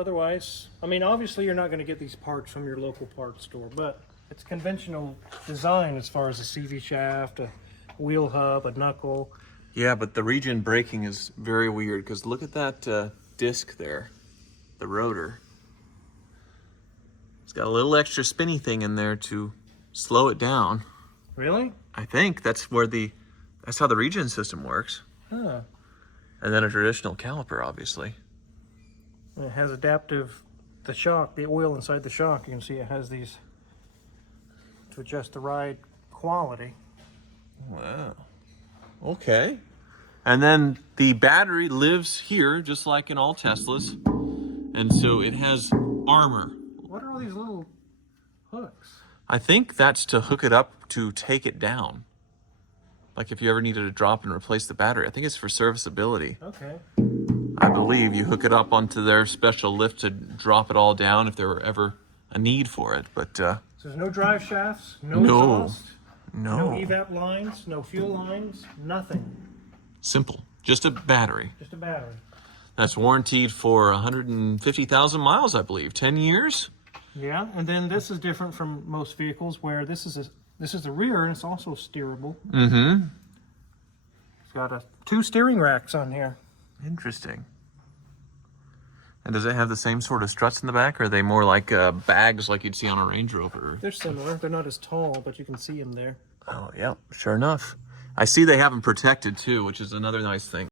Otherwise, I mean, obviously you're not going to get these parts from your local parts store, but it's conventional design as far as a CV shaft, a wheel hub, a knuckle. Yeah, but the regen braking is very weird because look at that disc there, the rotor. It's got a little extra spinny thing in there to slow it down. Really? I think that's how the regen system works. Huh. And then a traditional caliper, obviously. And it has adaptive, the oil inside the shock, you can see it has these to adjust the ride quality. Wow. Okay. And then the battery lives here, just like in all Teslas. And so it has armor. What are all these little hooks? I think that's to hook it up to take it down. Like if you ever needed to drop and replace the battery. I think it's for serviceability. Okay. I believe you hook it up onto their special lift to drop it all down if there were ever a need for it. But so there's no drive shafts, no exhaust, no evap lines, no fuel lines, nothing. Simple. Just a battery. Just a battery. That's warranted for 150,000 miles, I believe. 10 years? Yeah, and then this is different from most vehicles where this is the rear and it's also steerable. Mm-hmm. It's got two steering racks on here. Interesting. And does it have the same sort of struts in the back, or are they more like bags like you'd see on a Range Rover? They're similar. They're not as tall, but you can see them there. Oh, yeah, sure enough. I see they have them protected too, which is another nice thing.